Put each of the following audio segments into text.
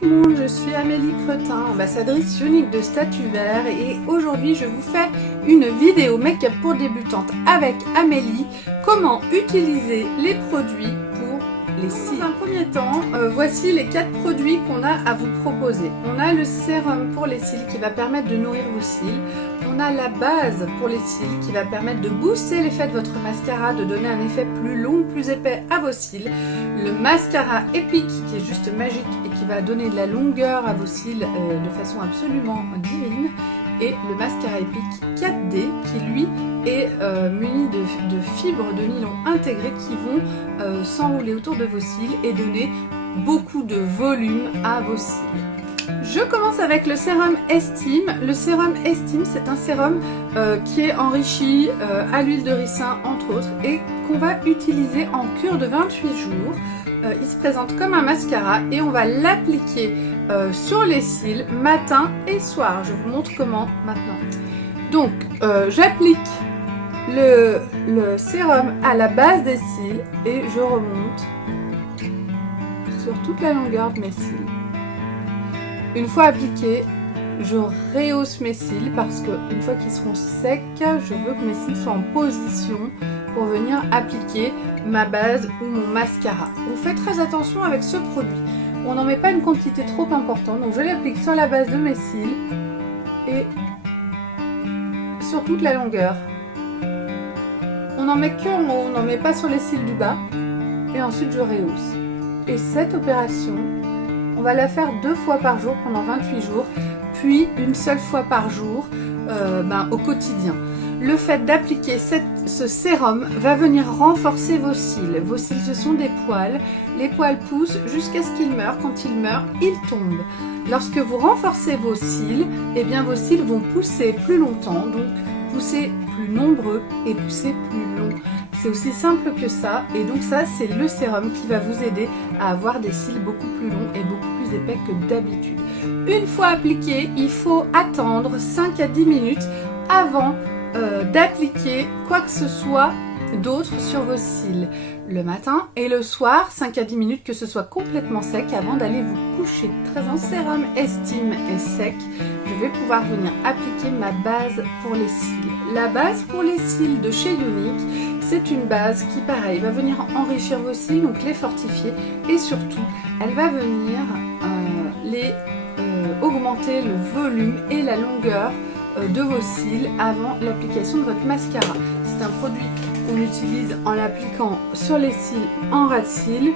tout le monde, je suis Amélie Cretin, ambassadrice unique de Statuvert et aujourd'hui je vous fais une vidéo make-up pour débutantes avec Amélie, comment utiliser les produits pour les cils. Dans un premier temps, voici les 4 produits qu'on a à vous proposer. On a le sérum pour les cils qui va permettre de nourrir vos cils. On a la base pour les cils qui va permettre de booster l'effet de votre mascara, de donner un effet plus long, plus épais à vos cils. Le mascara épique qui est juste magique et qui va donner de la longueur à vos cils de façon absolument divine. Et le mascara épique 4D qui lui est muni de fibres de nylon intégrées qui vont s'enrouler autour de vos cils et donner beaucoup de volume à vos cils. Je commence avec le sérum Estime. Le sérum Estime, c'est un sérum qui est enrichi à l'huile de ricin entre autres et qu'on va utiliser en cure de 28 jours. Il se présente comme un mascara et on va l'appliquer sur les cils matin et soir. Je vous montre comment maintenant. Donc j'applique le sérum à la base des cils et je remonte sur toute la longueur de mes cils. Une fois appliqué, je rehausse mes cils parce qu'une fois qu'ils seront secs, je veux que mes cils soient en position pour venir appliquer ma base ou mon mascara. On fait très attention avec ce produit. On n'en met pas une quantité trop importante, donc je l'applique sur la base de mes cils et sur toute la longueur. On n'en met que en haut, on n'en met pas sur les cils du bas. Et ensuite je rehausse. Et cette opération, on va la faire 2 fois par jour pendant 28 jours, puis une seule fois par jour au quotidien. Le fait d'appliquer ce sérum va venir renforcer vos cils. Vos cils, ce sont des poils. Les poils poussent jusqu'à ce qu'ils meurent. Quand ils meurent, ils tombent. Lorsque vous renforcez vos cils, eh bien vos cils vont pousser plus longtemps, donc pousser plus nombreux et pousser plus long. C'est aussi simple que ça, et donc ça c'est le sérum qui va vous aider à avoir des cils beaucoup plus longs et beaucoup plus épais que d'habitude. Une fois appliqué, il faut attendre 5 à 10 minutes avant d'appliquer quoi que ce soit d'autre sur vos cils. Le matin et le soir, 5 à 10 minutes que ce soit complètement sec avant d'aller vous coucher. Mon sérum Estime est sec, je vais pouvoir venir appliquer ma base pour les cils. La base pour les cils de chez Younique, c'est une base qui pareil va venir enrichir vos cils, donc les fortifier et surtout elle va venir augmenter le volume et la longueur de vos cils avant l'application de votre mascara. C'est un produit qu'on utilise en l'appliquant sur les cils en ras de cils.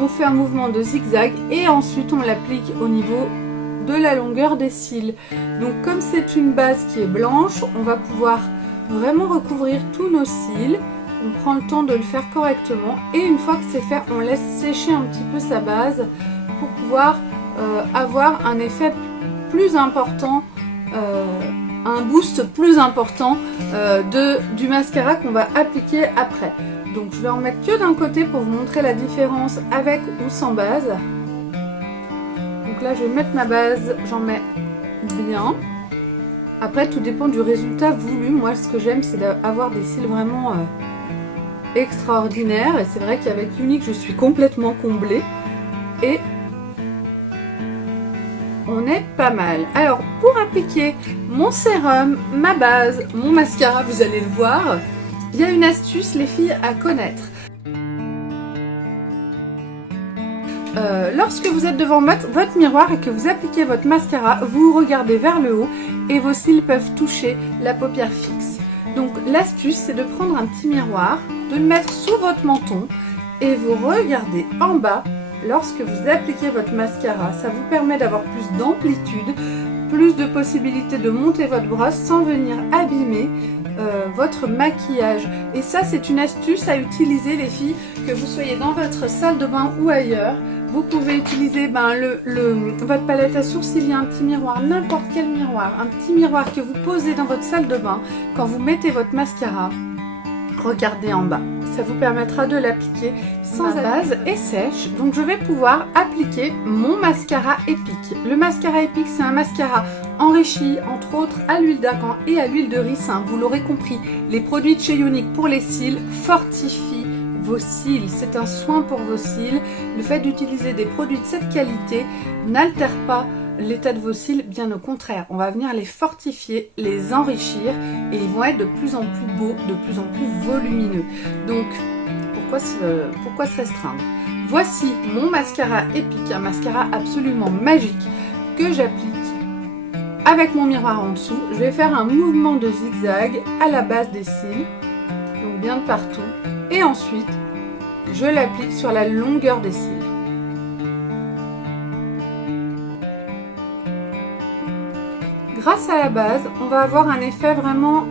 On fait un mouvement de zigzag et ensuite on l'applique au niveau de la longueur des cils. Donc comme c'est une base qui est blanche, on va pouvoir vraiment recouvrir tous nos cils. On prend le temps de le faire correctement et une fois que c'est fait, on laisse sécher un petit peu sa base pour pouvoir avoir un effet plus important, un boost plus important du mascara qu'on va appliquer après. Donc je vais en mettre que d'un côté pour vous montrer la différence avec ou sans base. Donc là je vais mettre ma base, j'en mets bien. Après tout dépend du résultat voulu. Moi ce que j'aime c'est d'avoir des cils vraiment extraordinaires. Et c'est vrai qu'avec Younique je suis complètement comblée. Et on est pas mal. Alors pour appliquer mon sérum, ma base, mon mascara, vous allez le voir, il y a une astuce les filles à connaître. Lorsque vous êtes devant votre miroir et que vous appliquez votre mascara, vous regardez vers le haut et vos cils peuvent toucher la paupière fixe. Donc l'astuce c'est de prendre un petit miroir, de le mettre sous votre menton et vous regardez en bas. Lorsque vous appliquez votre mascara, ça vous permet d'avoir plus d'amplitude, plus de possibilités de monter votre brosse sans venir abîmer votre maquillage. Et ça, c'est une astuce à utiliser les filles, que vous soyez dans votre salle de bain ou ailleurs. Vous pouvez utiliser votre palette à sourcils, il y a un petit miroir, n'importe quel miroir, un petit miroir que vous posez dans votre salle de bain quand vous mettez votre mascara. Regardez en bas, ça vous permettra de l'appliquer sans base et sèche. Donc je vais pouvoir appliquer mon mascara épique. Le mascara épique, c'est un mascara enrichi entre autres à l'huile d'argan et à l'huile de ricin. Vous l'aurez compris, les produits de chez Younique pour les cils fortifient vos cils. C'est un soin pour vos cils. Le fait d'utiliser des produits de cette qualité n'altère pas l'état de vos cils, bien au contraire. On va venir les fortifier, les enrichir et ils vont être de plus en plus beaux, de plus en plus volumineux. Donc, pourquoi se restreindre? Voici mon mascara Epic, un mascara absolument magique que j'applique avec mon miroir en dessous. Je vais faire un mouvement de zigzag à la base des cils, donc bien de partout, et ensuite je l'applique sur la longueur des cils. Grâce à la base, on va avoir un effet vraiment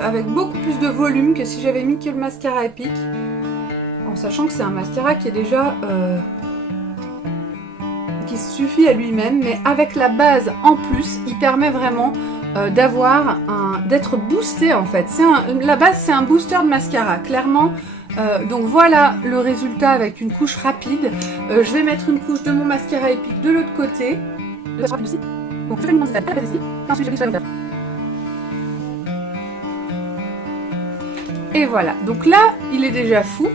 avec beaucoup plus de volume que si j'avais mis que le mascara Epic, en sachant que c'est un mascara qui est déjà qui suffit à lui-même, mais avec la base en plus, il permet vraiment d'être boosté en fait. La base, c'est un booster de mascara, clairement. Donc voilà le résultat avec une couche rapide. Je vais mettre une couche de mon mascara Epic de l'autre côté. Donc je vais mon zigzag à la base ici, et ensuite je glisse sur la longueur. Et voilà, donc là il est déjà fou,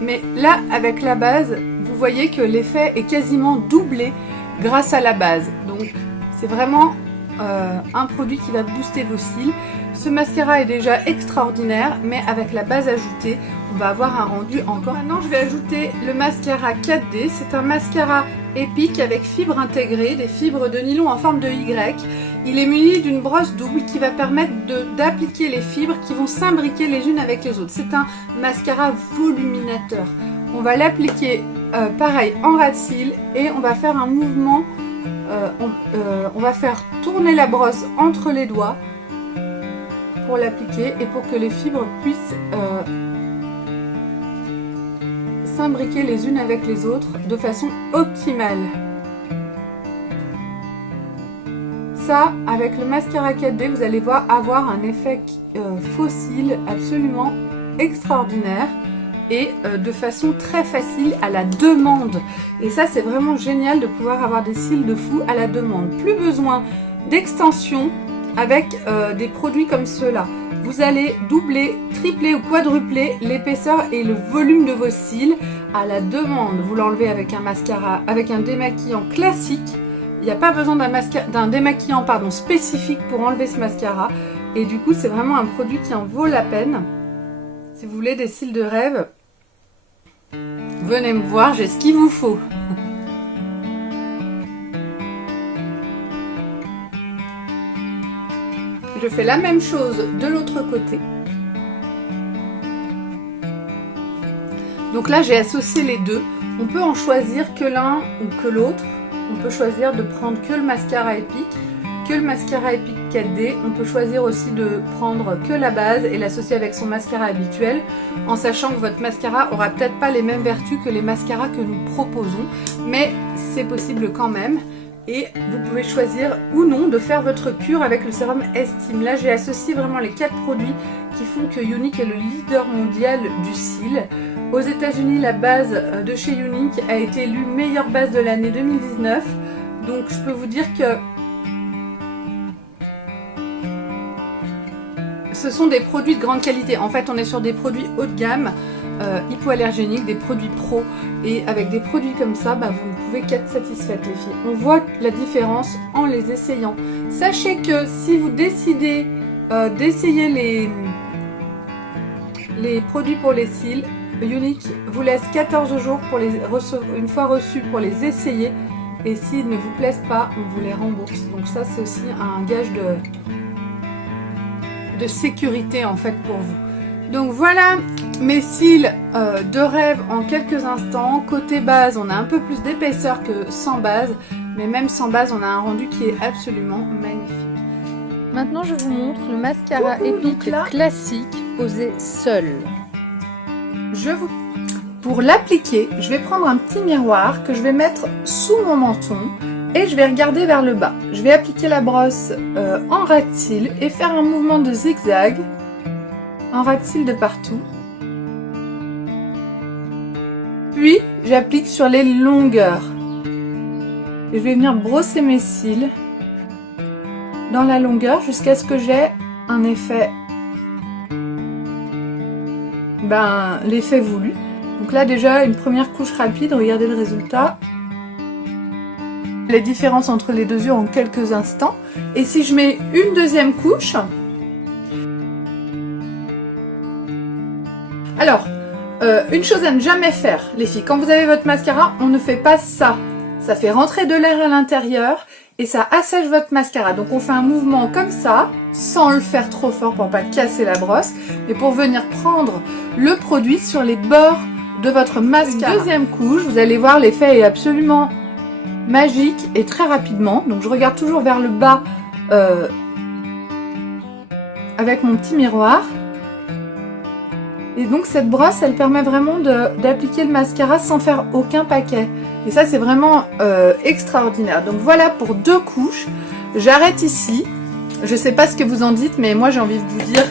mais là avec la base, vous voyez que l'effet est quasiment doublé grâce à la base. Donc c'est vraiment un produit qui va booster vos cils. Ce mascara est déjà extraordinaire, mais avec la base ajoutée, on va avoir un rendu encore. Maintenant je vais ajouter le mascara 4D, c'est un mascara Epic avec fibres intégrées, des fibres de nylon en forme de Y. Il est muni d'une brosse double qui va permettre d'appliquer les fibres qui vont s'imbriquer les unes avec les autres. C'est un mascara voluminateur. On va l'appliquer pareil en ras de cils et on va faire un mouvement, on va faire tourner la brosse entre les doigts pour l'appliquer et pour que les fibres puissent s'imbriquer les unes avec les autres de façon optimale. Ça, avec le mascara 4D, vous allez avoir un effet faux cils absolument extraordinaire et de façon très facile à la demande. Et ça, c'est vraiment génial de pouvoir avoir des cils de fou à la demande. Plus besoin d'extension avec des produits comme ceux-là. Vous allez doubler, tripler ou quadrupler l'épaisseur et le volume de vos cils à la demande. Vous l'enlevez avec un mascara, avec un démaquillant classique. Il n'y a pas besoin d'un démaquillant spécifique pour enlever ce mascara. Et du coup, c'est vraiment un produit qui en vaut la peine. Si vous voulez des cils de rêve, venez me voir, j'ai ce qu'il vous faut. Je fais la même chose de l'autre côté. Donc là, j'ai associé les deux. On peut en choisir que l'un ou que l'autre. On peut choisir de prendre que le mascara Epic, que le mascara Epic 4D. On peut choisir aussi de prendre que la base et l'associer avec son mascara habituel, en sachant que votre mascara aura peut-être pas les mêmes vertus que les mascaras que nous proposons, mais c'est possible quand même. Et vous pouvez choisir ou non de faire votre cure avec le sérum Estime. Là, j'ai associé vraiment les 4 produits qui font que Younique est le leader mondial du cil. Aux États-Unis, la base de chez Younique a été élue meilleure base de l'année 2019. Donc, je peux vous dire que ce sont des produits de grande qualité. En fait, on est sur des produits haut de gamme, hypoallergéniques, des produits pro. Et avec des produits comme ça, vous ne pouvez qu'être satisfaites, les filles. On voit la différence en les essayant. Sachez que si vous décidez d'essayer les produits pour les cils, Younique vous laisse 14 jours pour une fois reçus pour les essayer. Et s'ils ne vous plaisent pas, on vous les rembourse. Donc ça, c'est aussi un gage de sécurité en fait pour vous. Donc voilà mes cils de rêve en quelques instants. Côté base, on a un peu plus d'épaisseur que sans base, mais même sans base, on a un rendu qui est absolument magnifique. Maintenant, je vous montre le mascara Epic classique posé seul. Pour l'appliquer, je vais prendre un petit miroir que je vais mettre sous mon menton et je vais regarder vers le bas. Je vais appliquer la brosse en ras de cils et faire un mouvement de zigzag en ras de cils de partout. Puis, j'applique sur les longueurs. Et je vais venir brosser mes cils dans la longueur jusqu'à ce que j'ai un effet l'effet voulu. Donc là déjà une première couche rapide, regardez le résultat. Les différences entre les deux yeux en quelques instants. Et si je mets une deuxième couche, alors une chose à ne jamais faire les filles, quand vous avez votre mascara, on ne fait pas ça. Ça fait rentrer de l'air à l'intérieur et ça assèche votre mascara. Donc on fait un mouvement comme ça, sans le faire trop fort pour pas casser la brosse, mais pour venir prendre le produit sur les bords de votre mascara. Une deuxième couche, vous allez voir, l'effet est absolument magique et très rapidement. Donc je regarde toujours vers le bas avec mon petit miroir. Et donc cette brosse, elle permet vraiment d'appliquer le mascara sans faire aucun paquet. Et ça, c'est vraiment extraordinaire. Donc voilà pour 2 couches. J'arrête ici. Je sais pas ce que vous en dites, mais moi j'ai envie de vous dire,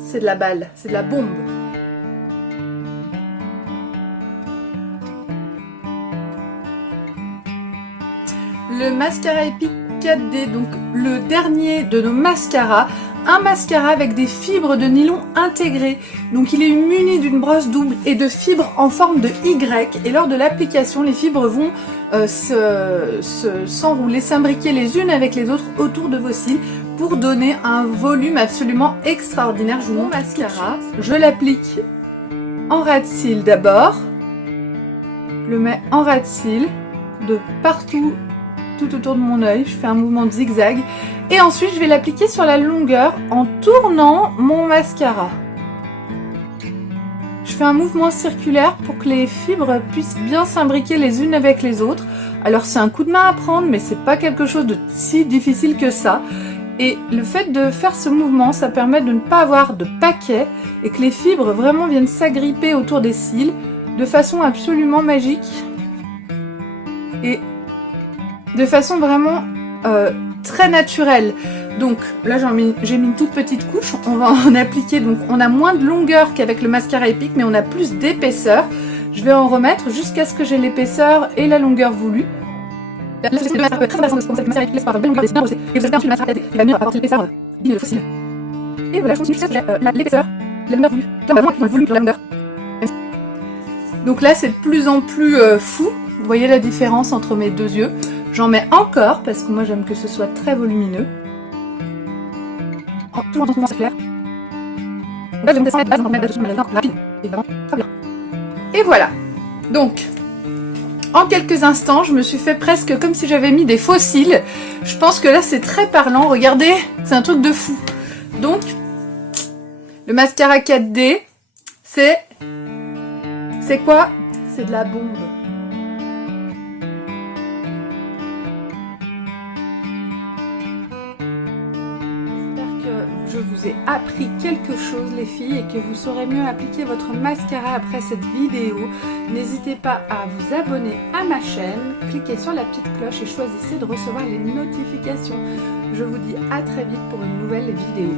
c'est de la balle, c'est de la bombe. Le mascara Epic 4D, donc le dernier de nos mascaras, un mascara avec des fibres de nylon intégrées. Donc il est muni d'une brosse double et de fibres en forme de Y, et lors de l'application, les fibres vont s'enrouler, s'imbriquer les unes avec les autres autour de vos cils pour donner un volume absolument extraordinaire. Je vous montre mon mascara. Je l'applique en ras de cils d'abord. Je le mets en ras de cils de partout, tout autour de mon œil. Je fais un mouvement de zigzag et ensuite je vais l'appliquer sur la longueur en tournant mon mascara. Je fais un mouvement circulaire pour que les fibres puissent bien s'imbriquer les unes avec les autres. Alors c'est un coup de main à prendre, mais c'est pas quelque chose de si difficile que ça. Et le fait de faire ce mouvement, ça permet de ne pas avoir de paquet et que les fibres vraiment viennent s'agripper autour des cils de façon absolument magique et de façon vraiment très naturelle. Donc là j'ai mis une toute petite couche, on va en appliquer, donc on a moins de longueur qu'avec le mascara Epic, mais on a plus d'épaisseur. Je vais en remettre jusqu'à ce que j'ai l'épaisseur et la longueur voulue. La société de mascara très intéressante, comme ça, l'épaisseur par la belle longueur des cils, et vous avez ensuite le mascara qui va venir apporter l'épaisseur du fossile. Et voilà, je continue jusqu'à ce que j'ai l'épaisseur, la longueur voulue. Là on va vraiment appliquer le volume pour la longueur. Donc là c'est de plus en plus fou, vous voyez la différence entre mes deux yeux. J'en mets encore parce que moi j'aime que ce soit très volumineux. Toujours dans ce mouvement circulaire. Là je vais me descendre la base, on va mettre dessus ma lèvre rapide, évidemment, très bien. Et voilà. Donc, en quelques instants, je me suis fait presque comme si j'avais mis des faux cils. Je pense que là c'est très parlant, regardez, c'est un truc de fou. Donc, le mascara 4D, c'est quoi? C'est de la bombe. Je vous ai appris quelque chose les filles et que vous saurez mieux appliquer votre mascara après cette vidéo. N'hésitez pas à vous abonner à ma chaîne, cliquez sur la petite cloche et choisissez de recevoir les notifications. Je vous dis à très vite pour une nouvelle vidéo.